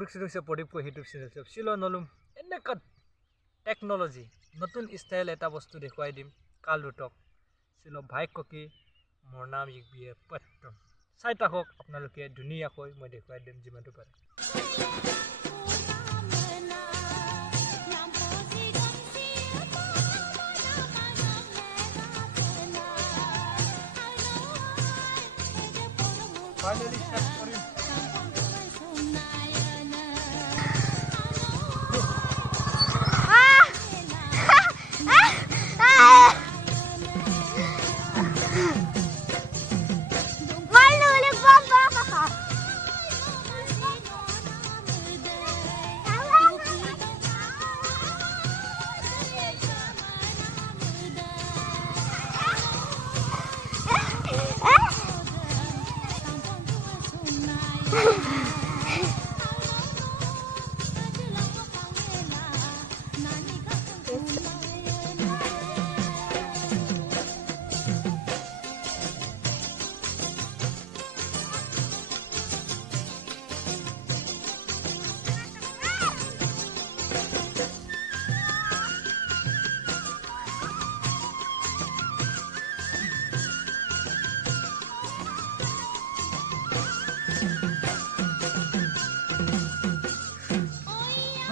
সুৰক্ষিত Pradip YouTube channel Chiloé নলুম এনেকুৱা technology নতুন ষ্টাইল এটা বস্তু দেখুৱাই দিম কাল দুটক চিলো ভাইক ককি মোৰ নাম ইকবিয়ে পত্তম চাই থাকক আপোনালোকে ধুনীয়াকৈ মই দেখুৱাই দিম যিমানটো পাৰে Finally, start for him.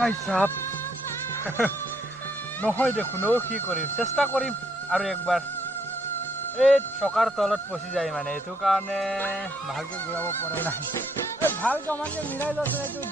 Hi, sap. নহয় দেখোন কি কৰিম চেষ্টা কৰিম আৰু একবাৰ এই চকাৰ তলত পচি যায় মানে এইটো কাৰণে ভালকে ঘূৰাব পৰা নাই ভালকে মানে মিলাই লৈছে এইটো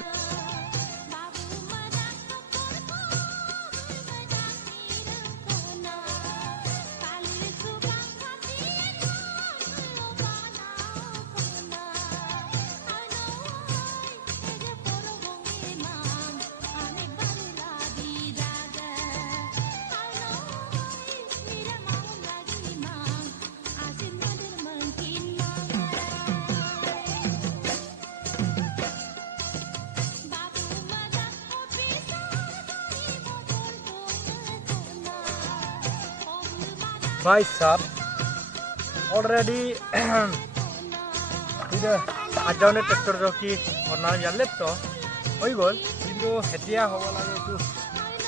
Bye, sap. Already, ini aja nih traktor joki warna yang lepto, oi gol, itu hadiah hawa lagi itu,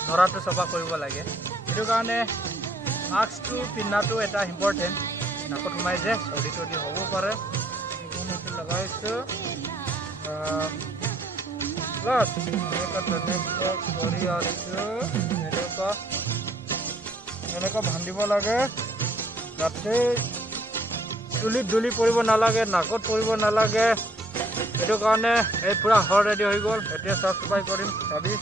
noratu sofa koi hawa lagi, itu karena mask tu pinna tu eta important, nakut rumah aja, sorry tu di hawa pare, itu mungkin lagai itu, plus, mereka ternyata sorry aja, mereka bhandibo lagi. যাতে চুলিত ধুলি পৰিব নালাগে নাকত পৰিব নালাগে এটো কাৰণে এই পুৰা হৰ ৰেডি হৈ গল এতিয়া সাফ সফাই কৰিম চাবি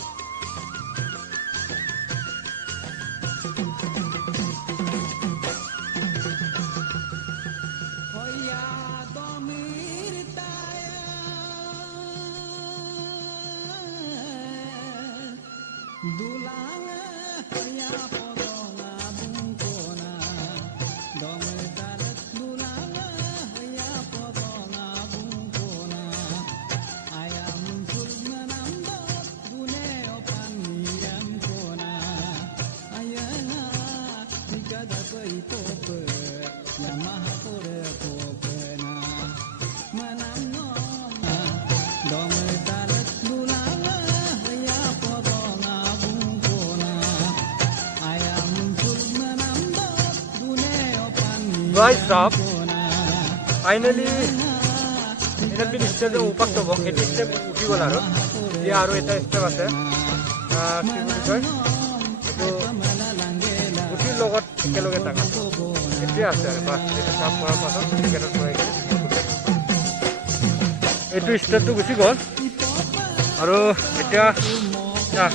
Guys, stop. Finally, ini bin step yang upak tu bok. Ini step uji bola ro. Dia aru itu step apa? Kira itu uji logot kalau kita kan. Itu apa? Pas itu sab orang pasang kita try kan. Itu step tu uji gol. Aru itu ya.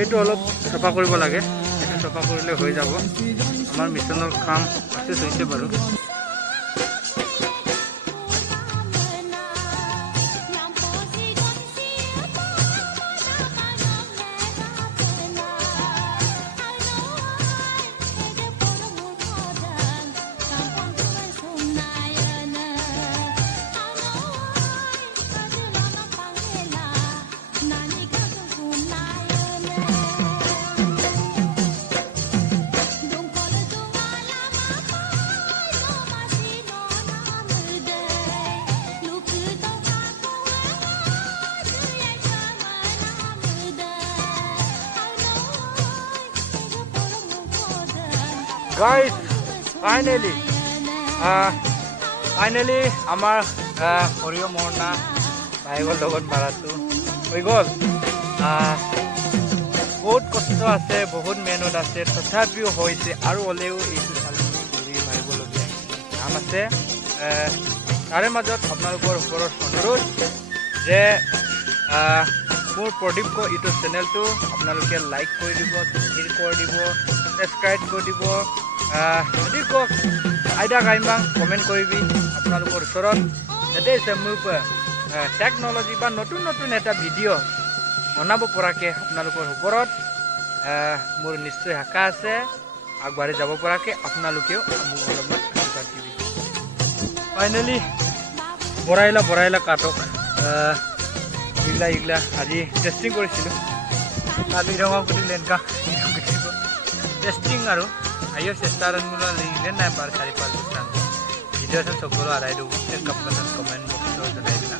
Itu অলপ সফা কৰিব লাগে এটা সফা কৰিলে হৈ যাব আমাৰ মিছনৰ কাম আছে হৈছে বাৰু গাইজ ফাইনেলি আমাৰ সৰিয়হ মৰণা বাইকৰ লগত মাৰাটো হৈ গ'ল। বহুত কষ্ট আছে, বহুত মেহনত আছে, তথাপিও হৈছে আৰু হ'লেও এইটো চালনী ঘূৰি মাৰিবলগীয়া কাম আছে। তাৰে মাজত আপোনালোকৰ ওপৰত অনুৰোধ যে মোৰ প্ৰদীপ ক ইউটিউব চেনেলটো আপোনালোকে লাইক কৰি দিব, শ্বেয়াৰ কৰি দিব, ছাবস্ক্ৰাইব কৰি দিব। যদি কওক আইডা গাইমাং কমেণ্ট কৰিবি আপোনালোকৰ ওচৰত, যাতে মোৰ টেকন'লজি বা নতুন নতুন এটা ভিডিঅ' বনাব পৰাকৈ আপোনালোকৰ ওপৰত মোৰ নিশ্চয় আশা আছে। আগবাঢ়ি যাব পৰাকৈ আপোনালোকেও মোক অলপমান আশীৰ্বাদ দিবি। ফাইনেলি বৰাইলা কাটক এইগিলা আজি টেষ্টিং কৰিছিলোঁ। কালি ৰঙা সুধিলে এনেকা টেষ্টিং আৰু আইও চেষ্টা লিখিলে নাই পাৰ 4-5 ভিডিঅ' চবগুলো আদায় দিব। কমেণ্ট বক্সত জনাই দিলা।